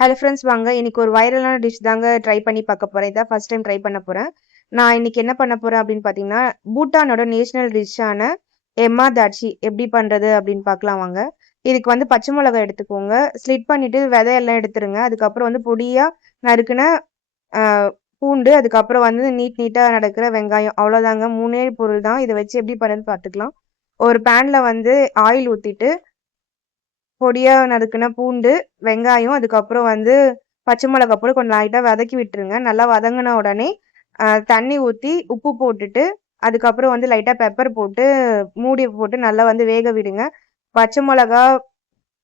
Hello friends, வாங்க இன்னைக்கு ஒரு வைரலான டிஷ் தாங்க ட்ரை பண்ணி பார்க்க போறேன். இதான் ஃபர்ஸ்ட் டைம் ட்ரை பண்ண போறேன். நான் இன்னைக்கு என்ன பண்ண போறேன் அப்படின்னு பார்த்தீங்கன்னா, பூட்டானோட நேஷனல் டிஷ்ஷான எம்மா தாட்சி எப்படி பண்றது அப்படின்னு பார்க்கலாம் வாங்க. இதுக்கு வந்து பச்சை மிளகாய் எடுத்துக்கோங்க. ஸ்லிட் பண்ணிட்டு விதையெல்லாம் எடுத்துருங்க. அதுக்கப்புறம் வந்து பொடியா நறுக்குன அ பூண்டு, அதுக்கப்புறம் வந்து நீட்டா நறுக்குற வெங்காயம். அவ்வளோதாங்க. 3 பொருள் தான். இத வச்சு எப்படி பண்ணுறதுன்னு பார்த்துக்கலாம். ஒரு பேன்ல வந்து ஆயில் ஊத்திட்டு பொடியா நறுக்குன பூண்டு, வெங்காயம், அதுக்கப்புறம் வந்து பச்சை மிளகா போட்டு கொஞ்சம் லைட்டா வதக்கி விட்டுருங்க. நல்லா வதங்குன உடனே தண்ணி ஊத்தி, உப்பு போட்டுட்டு, அதுக்கப்புறம் வந்து லைட்டா பெப்பர் போட்டு, மூடி போட்டு நல்லா வந்து வேக விடுங்க. பச்சை மிளகா,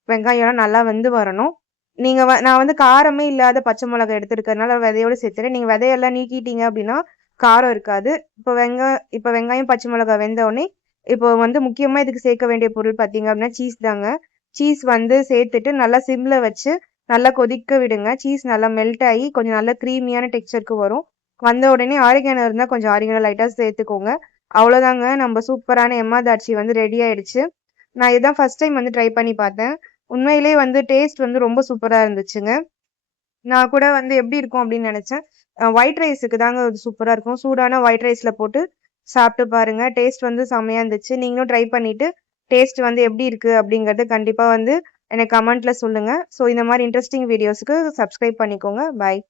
வெங்காயம்லாம் நல்லா வெந்து வரணும். நீங்க நான் வந்து காரமே இல்லாத பச்சை மிளகாய் எடுத்துருக்கறதுனால விதையோட சேர்த்துறேன். நீங்க விதையெல்லாம் நீக்கிட்டீங்க அப்படின்னா, காரம் இருக்காது. இப்ப வெங்காயம், பச்சை மிளகாய் வெந்த உடனே, இப்போ வந்து முக்கியமா இதுக்கு சேர்க்க வேண்டிய பொருள் பார்த்தீங்க அப்படின்னா, சீஸ் தாங்க. சீஸ் வந்து சேர்த்துட்டு நல்லா சிம்ல வச்சு நல்லா கொதிக்க விடுங்க. சீஸ் நல்லா மெல்ட் ஆகி கொஞ்சம் நல்லா க்ரீமியான டெக்ஸ்சருக்கு வரும். வந்த உடனே ஆரிகானோ இருந்தா கொஞ்சம் ஆரிகானோ லைட்டா சேர்த்துக்கோங்க. அவ்வளோதாங்க, நம்ம சூப்பரான எம்மா தாட்சி வந்து ரெடி ஆயிடுச்சு. நான் இதான் ஃபர்ஸ்ட் டைம் வந்து ட்ரை பண்ணி பார்த்தேன். உண்மையிலேயே வந்து டேஸ்ட் வந்து ரொம்ப சூப்பரா இருந்துச்சுங்க. நான் கூட வந்து எப்படி இருக்கும் அப்படின்னு நினைச்சேன். ஒயிட் ரைஸுக்கு தாங்க அது சூப்பரா இருக்கும். சூடான ஒயிட் ரைஸ்ல போட்டு சாப்பிட்டு பாருங்க. டேஸ்ட் வந்து செம்மையா இருந்துச்சு. நீங்களும் ட்ரை பண்ணிட்டு டேஸ்ட் வந்து எப்படி இருக்கு அப்படிங்கறது கண்டிப்பா வந்து எனக்கு கமெண்ட்ல சொல்லுங்க. ஸோ இந்த மாதிரி இன்ட்ரெஸ்டிங் வீடியோஸ்க்கு சப்ஸ்கிரைப் பண்ணிக்கோங்க. பாய்.